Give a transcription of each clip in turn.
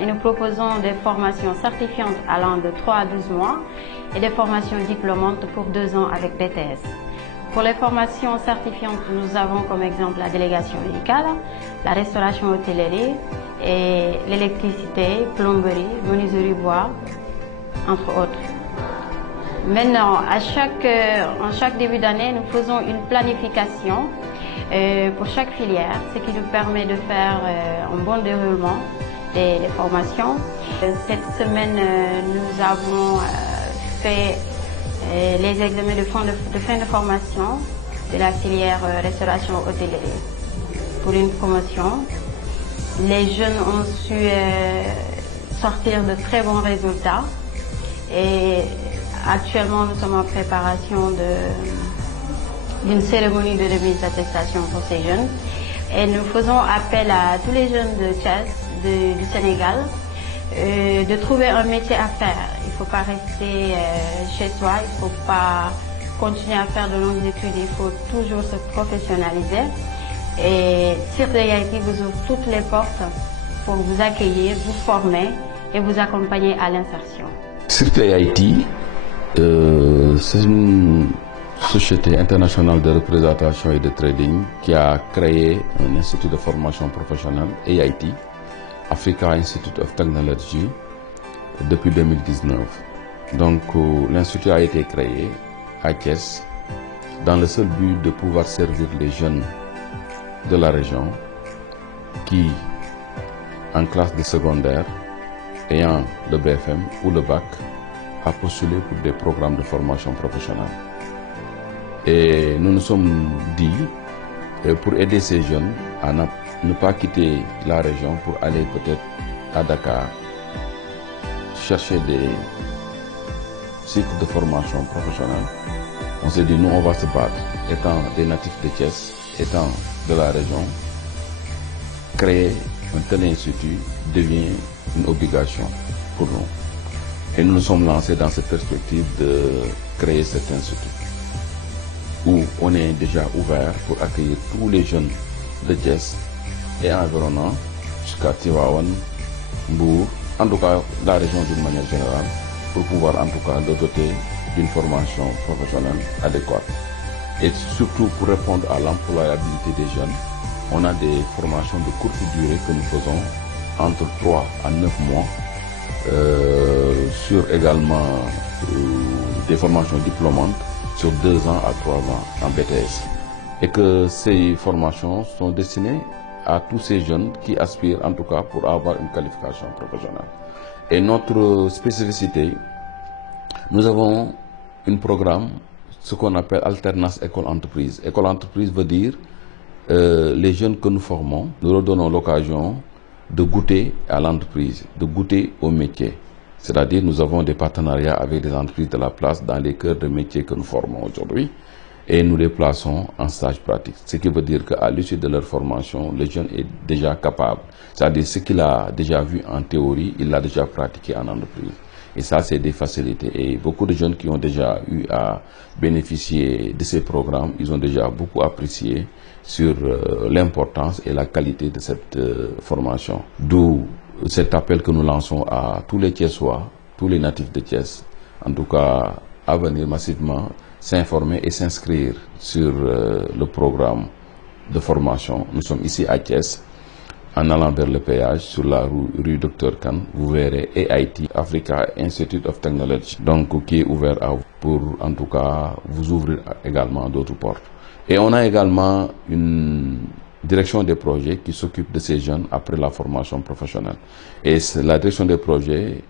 et nous proposons des formations certifiantes allant de 3 à 12 mois et des formations diplômantes pour 2 ans avec BTS. Pour les formations certifiantes, nous avons comme exemple la délégation médicale, la restauration hôtellerie et l'électricité, plomberie, menuiserie bois, entre autres. Maintenant, en chaque début d'année, nous faisons une planification pour chaque filière, ce qui nous permet de faire un bon déroulement des formations. Cette semaine, nous avons fait les examens de fin de formation de la filière restauration hôtellerie pour une promotion. Les jeunes ont su sortir de très bons résultats et actuellement nous sommes en préparation d'une cérémonie de remise d'attestation pour ces jeunes et nous faisons appel à tous les jeunes de Thiès, du Sénégal, de trouver un métier à faire. Il ne faut pas rester chez soi, il ne faut pas continuer à faire de longues études, il faut toujours se professionnaliser. Et Cirque de Yaïti vous ouvre toutes les portes pour vous accueillir, vous former et vous accompagner à l'insertion. Cirque de Yaïti, c'est une société internationale de représentation et de trading qui a créé un institut de formation professionnelle, AIT, Africa Institute of Technology, depuis 2019. Donc l'institut a été créé à Thiès dans le seul but de pouvoir servir les jeunes de la région qui, en classe de secondaire, ayant le BFM ou le bac, a postulé pour des programmes de formation professionnelle. Et nous nous sommes dit, pour aider ces jeunes à ne pas quitter la région pour aller peut-être à Dakar, chercher des cycles de formation professionnelle, on s'est dit, nous on va se battre, étant des natifs de Thiès, étant de la région, créer un tel institut devient une obligation pour nous. Et nous nous sommes lancés dans cette perspective de créer cet institut, où on est déjà ouvert pour accueillir tous les jeunes de Thiès et environnant jusqu'à Tivaouane, Mbour, en tout cas la région d'une manière générale, pour pouvoir en tout cas le doter d'une formation professionnelle adéquate. Et surtout pour répondre à l'employabilité des jeunes, on a des formations de courte durée que nous faisons entre 3 à 9 mois, sur également des formations diplômantes sur 2 ans à 3 ans en BTS. Et que ces formations sont destinées à tous ces jeunes qui aspirent en tout cas pour avoir une qualification professionnelle. Et notre spécificité, nous avons un programme, ce qu'on appelle alternance école-entreprise. École-entreprise veut dire les jeunes que nous formons, nous leur donnons l'occasion de goûter à l'entreprise, de goûter au métier. C'est-à-dire nous avons des partenariats avec des entreprises de la place dans les cœurs de métiers que nous formons aujourd'hui et nous les plaçons en stage pratique. Ce qui veut dire qu'à l'issue de leur formation, le jeune est déjà capable. C'est-à-dire ce qu'il a déjà vu en théorie, il l'a déjà pratiqué en entreprise. Et ça, c'est des facilités. Et beaucoup de jeunes qui ont déjà eu à bénéficier de ces programmes, ils ont déjà beaucoup apprécié sur l'importance et la qualité de cette formation. D'où cet appel que nous lançons à tous les Thiessois, tous les natifs de Thiès, en tout cas à venir massivement s'informer et s'inscrire sur le programme de formation. Nous sommes ici à Thiès, en allant vers le péage, sur la rue Dr Kane, vous verrez AIT, Africa Institute of Technology, donc qui est ouvert à vous pour en tout cas vous ouvrir également d'autres portes. Et on a également une direction des projets qui s'occupe de ces jeunes après la formation professionnelle. Et la direction des projets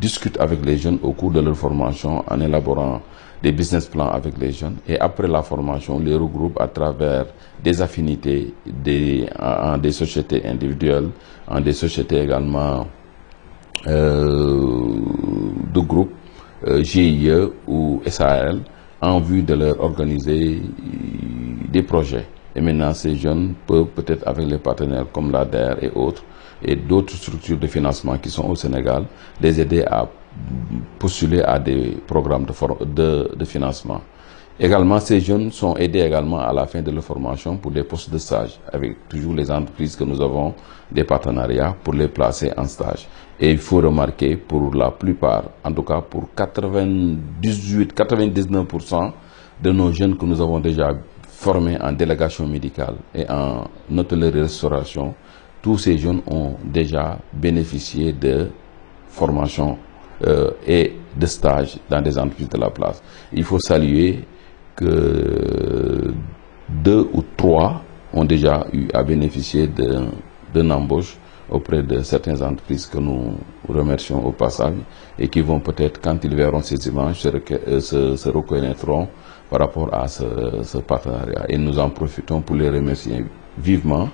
discute avec les jeunes au cours de leur formation en élaborant des business plans avec les jeunes. Et après la formation, les regroupe à travers des affinités en des sociétés individuelles, en des sociétés également de groupes, GIE ou SARL, en vue de leur organiser des projets. Et maintenant, ces jeunes peuvent peut-être avec les partenaires comme l'ADER et autres, et d'autres structures de financement qui sont au Sénégal, les aider à postuler à des programmes de financement. Également, ces jeunes sont aidés également à la fin de leur formation pour des postes de stage avec toujours les entreprises que nous avons des partenariats pour les placer en stage. Et il faut remarquer pour la plupart, en tout cas pour 98-99% de nos jeunes que nous avons déjà formés en délégation médicale et en hôtellerie-restauration, tous ces jeunes ont déjà bénéficié de formation et de stage dans des entreprises de la place. Il faut saluer que 2 ou 3 ont déjà eu à bénéficier d'une embauche auprès de certaines entreprises que nous remercions au passage et qui vont peut-être, quand ils verront ces images, se reconnaîtront par rapport à ce partenariat. Et nous en profitons pour les remercier vivement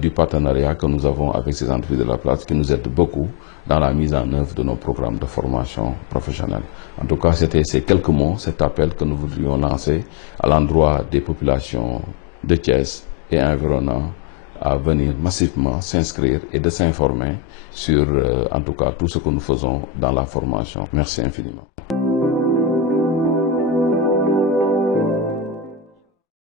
du partenariat que nous avons avec ces entreprises de la place qui nous aident beaucoup dans la mise en œuvre de nos programmes de formation professionnelle. En tout cas, c'était ces quelques mots, cet appel que nous voudrions lancer à l'endroit des populations de Thiès et environnants à venir massivement s'inscrire et de s'informer sur, en tout cas, tout ce que nous faisons dans la formation. Merci infiniment.